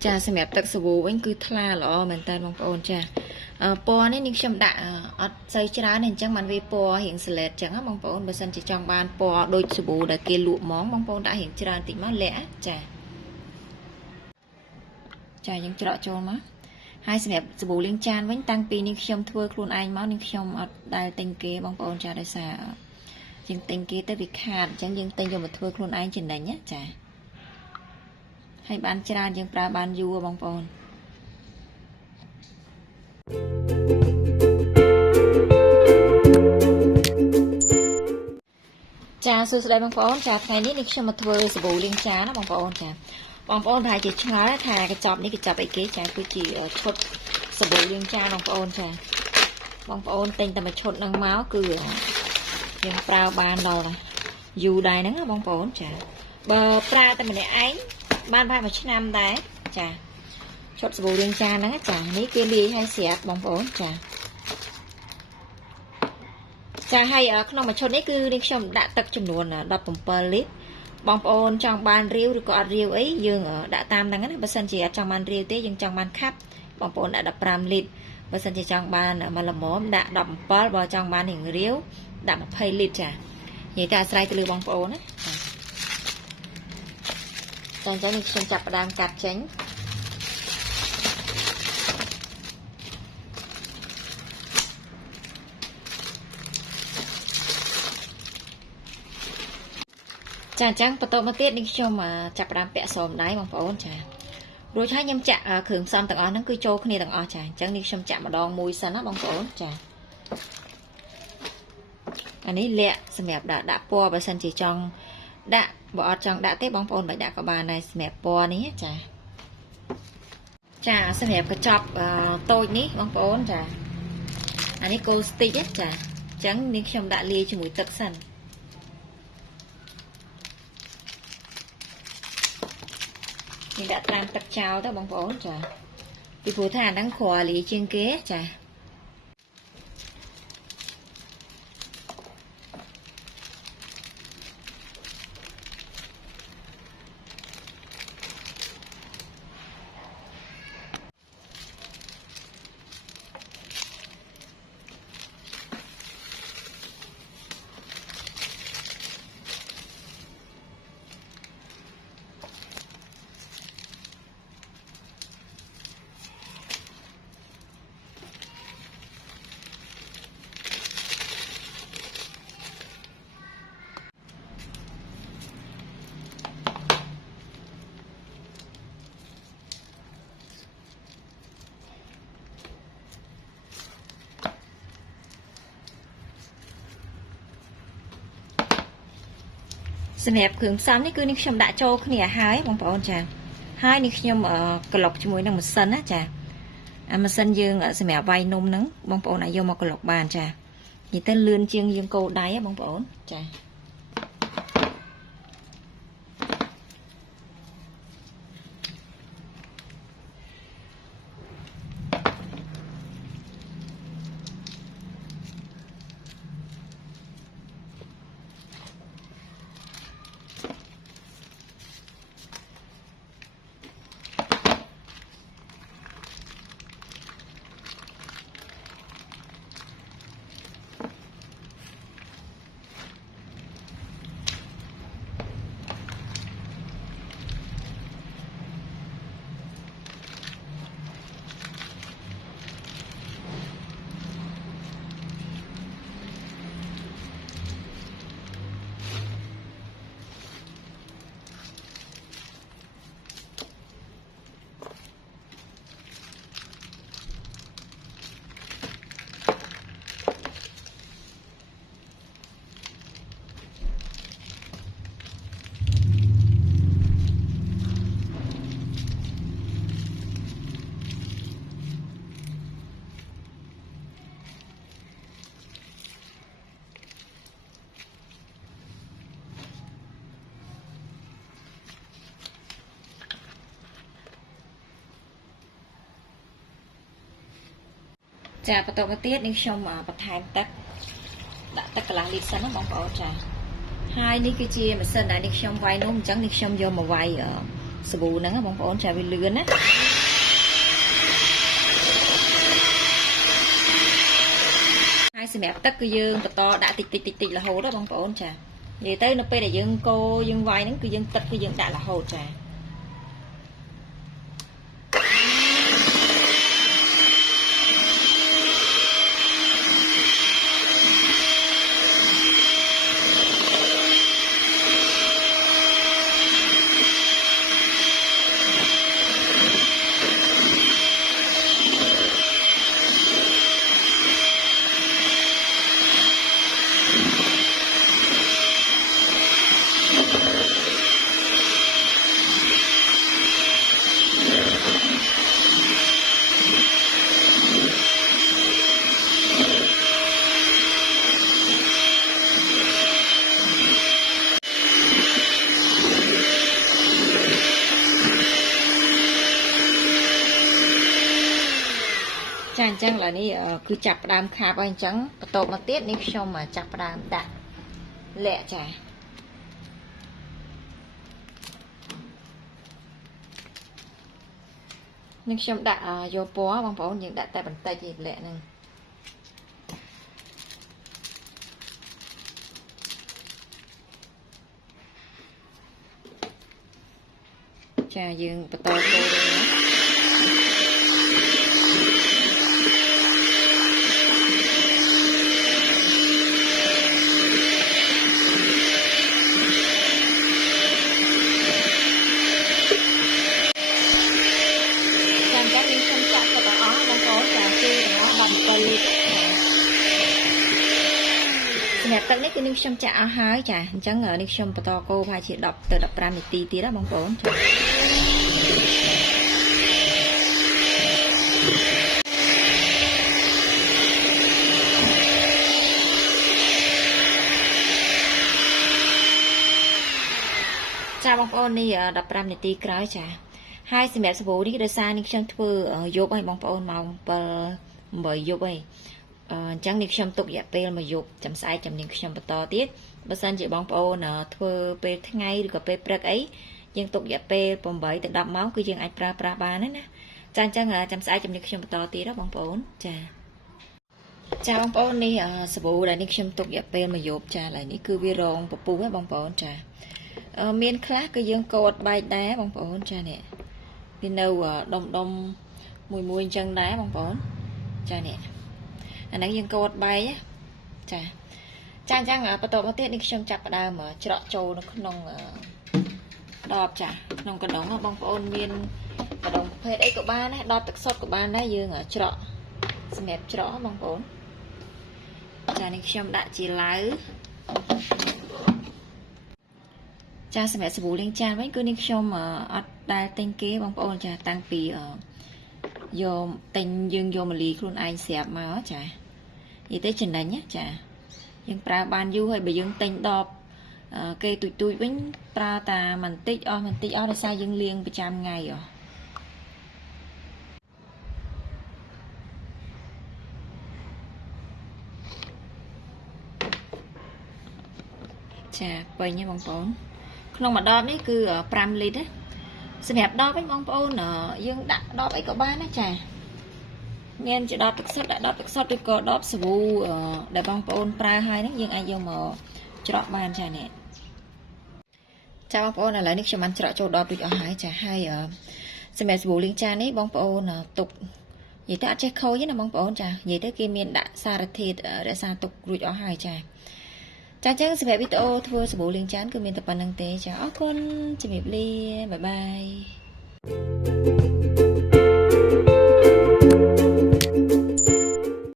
Trà xem đẹp tật sầu vẫn cứ thla lọ mình tay bằng ôn trà po này nhưng chăm đã xây chả nên chẳng man về po hiện slet chẳng á bằng ôn bữa sân chỉ trong ban po đôi sầu đã kia lụa món bằng ôn đã hiện chả tị máu lẻ trà trà những chợ cho má hai xem đẹp sầu liên chan vẫn tăng pi nhưng chăm thưa luôn anh máu nhưng chăm đại tinh kế bằng ôn trà đại xà nhưng tinh kế tới việc hạt chẳng nhưng tinh cho một thưa luôn anh trên này nhé tràให้บ้านจรายังปลาบ้านยูบางปอนจ้าสุดสดายบางปอนจ้าไงนี่นี่ฉันมาทัวร์สบู่เลี้ยงจ้านะบางปอนจ้าบางปอนถ่ายจีช้าถ่ายกระจอบนี่กระจอบไอ้เก๋จ้าคือจีชดสบู่เลี้ยงจ้าบางปอนจ้าบางปอนเต็งแต่มาชดนางเมาส์คือยังปลาบ้านเราเลยยูได้นั่งบางปอนจ้าเบอร์ปลาแต่มันไหนไอ้บ้านพายมาชินำได้จ้ะชดสบู่เรียงจานนะจ้ะนี่เกลีให้เสียบองโอนจ้ะจะให้ขนมมาชดนี่คือนิชมđãตักจำนวนดับปุ่มเปลิตบองโอนจังบานเรียวหรือก็เรียวấy dương đã tamดังนั้นเปอร์เซ็นต์จีจังบานเรียวเต้ยังจังบานคับบองโอนđã 5 ลิตรเปอร์เซ็นต์จีจังบานมาละหมอมđã ดับเปลบอจังบานหิงเรียวđã 20 ลิตรจ้ะนี่การใส่ตะลือบองโอนนะจังนี่ฉันจับประดามกัดเช้งจังประตูมาเตี้ยนี่ชมมาจับประดามแปะสมได้บางปอนจ้ะโดยใช้ยำจะขึงซ้ำต่างอ้อนั่นคือโจขนี่ต่างอ้อจ้ะจังนี่ชมจับมาดองมวยสันนะบางปอนจ้ะอันนี้เละสมัยดาปัวไปสันจีจองดาบอจังดาเต้บองปอนไปดากบาในสมัยปัวนี้จ้ะจ้าสมัยกระจอบโตนี้บางปอนจ้ะอันนี้โกสติกจ้ะจังนี่ชมดาเลียจมูกตักสันนี่ดาตามตักเช้าตัวบางปอนจ้ะที่ผู้ทานทั้งขวาลีเชียงเก๋จ้ะสมัยขึงซ้ำนี่คือนิชมดาโจขเนี่ยหายบางปอนจ้ะหายนิชมกระหลกจมูกนั่งมันสันนะจ้ะมันสันยืงสมัยวัยนมนั่งบางปอนอายุมากระหลกบานจ้ะนี่เต้นเลื่อนเชียงยืงโกได้บางปอนจ้ะจ้ะประตูกระเตี้ยนิชมประทานตักตักกะลาลิสันนะบางปอนจ้ะhaiนี่คือจีมันสันได้นิชมไว้นุ่มจังนิชมโยมมาไว้ សាប៊ូហ្នឹងបងប្អូនចាវាលឿនណាហើយសម្រាប់ទឹកគឺយើងបន្តដាក់តិចរហូតណាបងប្អូនចានិយាយទៅនៅពេលដែលយើងកូរយើងវាយហ្នឹងគឺយើងទឹកគឺយើងដាក់រហូតចាចាអញ្ចឹងឥឡូវនេះគឺចាប់ផ្ដើមខាប់ហើយអញ្ចឹងបន្ទាប់មកទៀតនេះខ្ញុំចាប់ផ្ដើមដាក់លាក់ចានឹងខ្ញុំដាក់យកពណ៌បងប្អូនយើងដាក់តែបន្តិចទេលាក់ហ្នឹងចាយើងបន្តកូរសម្រាប់ទឹកនេះគឺនឹងខ្ញុំចាក់អស់ហើយចាអញ្ចឹងនេះខ្ញុំបន្តកូរប្រហែលជា10ទៅ15នាទីទៀតណាបងប្អូនចាបងប្អូននេះ15នាទីក្រោយចាហើយសម្រាប់សាប៊ូនេះដោយសារនេះខ្ញុំធ្វើយប់ឲ្យបងប្អូនម៉ោង7 8យប់ហើយអញ្ចឹងនេះខ្ញុំទុករយៈពេលមួយយប់ចាំស្អែកចាំនាងខ្ញុំបន្តទៀតបើសិនជាបងប្អូនធ្វើពេលថ្ងៃឬក៏ពេលព្រឹកអីយើងទុករយៈពេល8ទៅ10ម៉ោងគឺយើងអាចប្រើប្រាស់បានណាចាអញ្ចឹងចាំស្អែកចាំនាងខ្ញុំបន្តទៀតណាបងប្អូនចាបងប្អូននេះសាប៊ូដែលនេះខ្ញុំទុករយៈពេលមួយយប់ចាឥឡូវនេះគឺវារងពពុះហ្នឹងបងប្អូនចាមានខ្លះគឺយើងកូរបែកដែរបងប្អូនចានេះវានៅដុំមួយអញ្ចឹងដែរបងប្អូនចានេះអាហ្នឹងយើងកូរបែកចាអញ្ចឹងបន្តមកទៀតនេះខ្ញុំចាប់ផ្ដើមច្រកចូលនៅក្នុងដបចាក្នុងកណ្ដុងបងប្អូនមានកណ្ដុងប្រភេទអីក៏បានដែរដបទឹកសុទ្ធក៏បានដែរយើងច្រកសម្រាប់ច្រកបងប្អូនចានេះខ្ញុំដាក់ជាឡៅចាសម្រាប់សាប៊ូលាងចានវិញគឺនេះខ្ញុំអត់ដែលទិញគេបងប្អូនចាតាំងពីយកទិញយើងយកមលីខ្លួនឯងស្រាប់មកចានិយាយទៅចំណេញចាយើងប្រើបានយូរហើយបើយើងទិញដបគេទូចវិញប្រើតាបន្តិចអស់ដោយសារយើងលាងប្រចាំថ្ងៃចាពេញហ្នឹងបងប្អូនក្នុងមួយដបនេះគឺ5លីត្រណាសម្រាប់ដបវិញបងប្អូនយើងដាក់ដបអីក៏បានណាចាមានជាដបទឹកសុទ្ធដាក់ដបទឹកសុទ្ធឬក៏ដបសាប៊ូដែលបងប្អូនប្រើហើយហ្នឹងយើងអាចយកមកច្រកបានចានេះចាបងប្អូនឥឡូវនេះខ្ញុំបានច្រកចូលដបរួចអស់ហើយចាហើយសម្រាប់សាប៊ូលាងចាននេះបងប្អូនទុកនិយាយទៅអត់ចេះខូចទេណាបងប្អូនចានិយាយទៅគេមានដាក់សារធាតុរក្សាទុករួចអស់ហើយចាអញ្ចឹងសម្រាប់វីដេអូធ្វើសាប៊ូលាងចានគឺមានតែប៉ុណ្្នឹងទេចាអរគុណជំរាបលាបាយបាយ